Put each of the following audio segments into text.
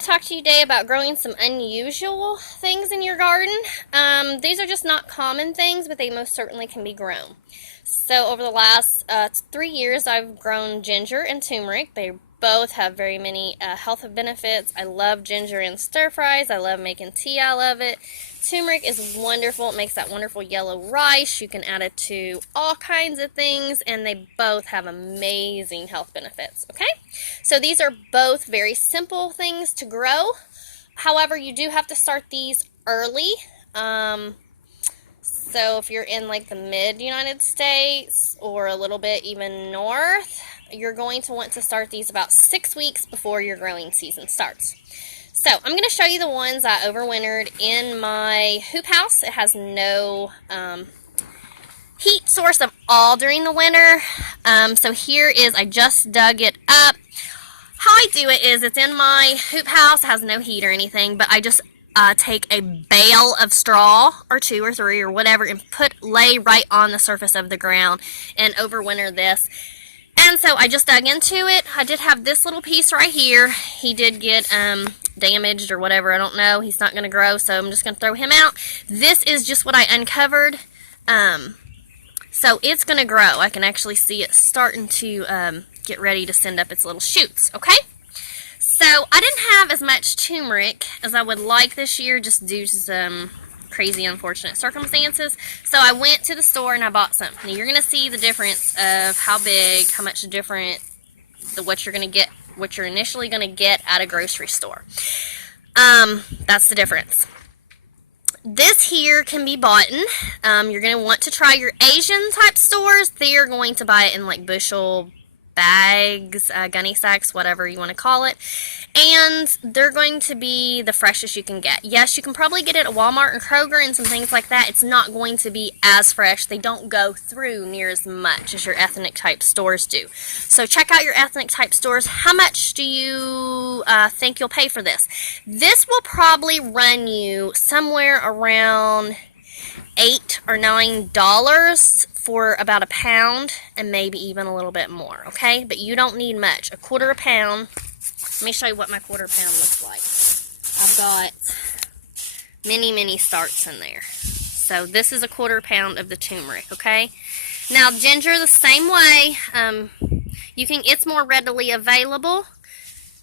to talk to you today about growing some unusual things in your garden. These are just not common things, but they most certainly can be grown. So over the last 3 years, I've grown ginger and turmeric. They both have very many health benefits. I love ginger in stir fries. I love making tea out of it. Turmeric is wonderful. It makes that wonderful yellow rice. You can add it to all kinds of things, and they both have amazing health benefits, okay? So these are both very simple things to grow. However, you do have to start these early. So if you're in like the mid-United States or a little bit even north, you're going to want to start these about 6 weeks before your growing season starts. So I'm going to show you the ones I overwintered in my hoop house. It has no heat source at all during the winter. So here is, I just dug it up. How I do it is, it's in my hoop house. It has no heat or anything, but I just take a bale of straw or 2 or 3 or whatever and lay right on the surface of the ground and overwinter this. And so I just dug into it. I did have this little piece right here. He did get damaged or whatever. I don't know. He's not going to grow, so I'm just going to throw him out. This is just what I uncovered. So it's going to grow. I can actually see it starting to get ready to send up its little shoots, okay? So I didn't have as much turmeric as I would like this year, just due to some crazy unfortunate circumstances. So I went to the store and I bought some. Now you're going to see the difference of how big, how much different, what you're going to get, what you're initially going to get at a grocery store. That's the difference. This here can be bought in. You're going to want to try your Asian type stores. They're going to buy it in like bushel bags, gunny sacks, whatever you want to call it, and they're going to be the freshest you can get. Yes, you can probably get it at Walmart and Kroger and some things like that. It's not going to be as fresh. They don't go through near as much as your ethnic type stores do. So check out your ethnic type stores. How much do you think you'll pay for this? This will probably run you somewhere around $8 or $9 for about a pound, and maybe even a little bit more, okay? But you don't need much. A quarter a pound. Let me show you what my quarter pound looks like. I've got many starts in there. So this is a quarter pound of the turmeric, okay? Now ginger the same way. It's more readily available.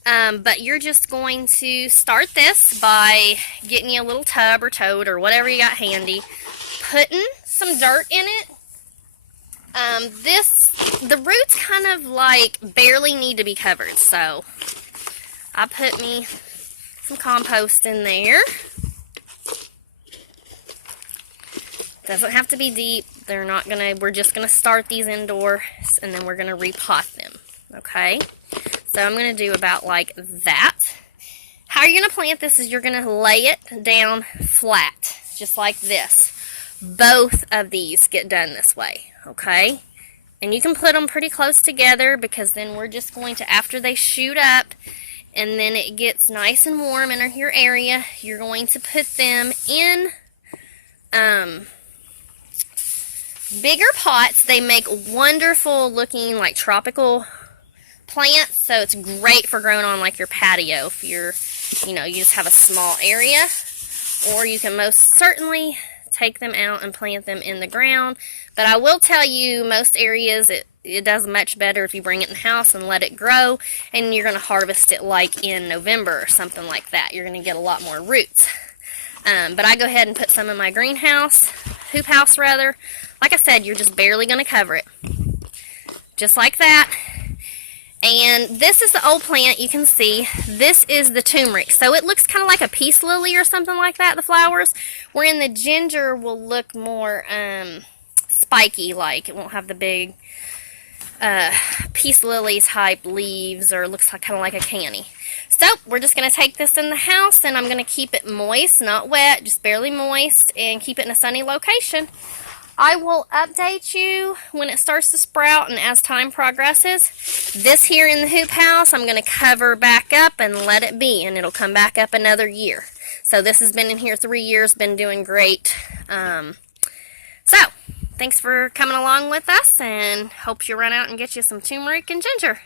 But you're just going to start this by getting you a little tub or tote or whatever you got handy, putting some dirt in it. The roots kind of like barely need to be covered, so I put me some compost in there. Doesn't have to be deep. We're just gonna start these indoors and then we're gonna repot them, okay? So I'm going to do about like that. How you're going to plant this is you're going to lay it down flat, just like this. Both of these get done this way, okay? And you can put them pretty close together, because then we're just going to, after they shoot up and then it gets nice and warm in your area, you're going to put them in bigger pots. They make wonderful looking like tropical plants, so it's great for growing on like your patio if you're, you just have a small area. Or you can most certainly take them out and plant them in the ground. But I will tell you, most areas it does much better if you bring it in the house and let it grow, and you're going to harvest it like in November or something like that. You're going to get a lot more roots. But I go ahead and put some in my greenhouse, hoop house rather. Like I said, you're just barely going to cover it. Just like that. And this is the old plant. You can see this is the turmeric. So it looks kind of like a peace lily or something like that, the flowers. Wherein the ginger will look more spiky, like it won't have the big peace lily type leaves, or looks like kind of like a canny. So we're just going to take this in the house, and I'm going to keep it moist, not wet, just barely moist, and keep it in a sunny location. I will update you when it starts to sprout and as time progresses. This here in the hoop house, I'm going to cover back up and let it be, and it'll come back up another year. So this has been in here 3 years, been doing great. So thanks for coming along with us, and hope you run out and get you some turmeric and ginger.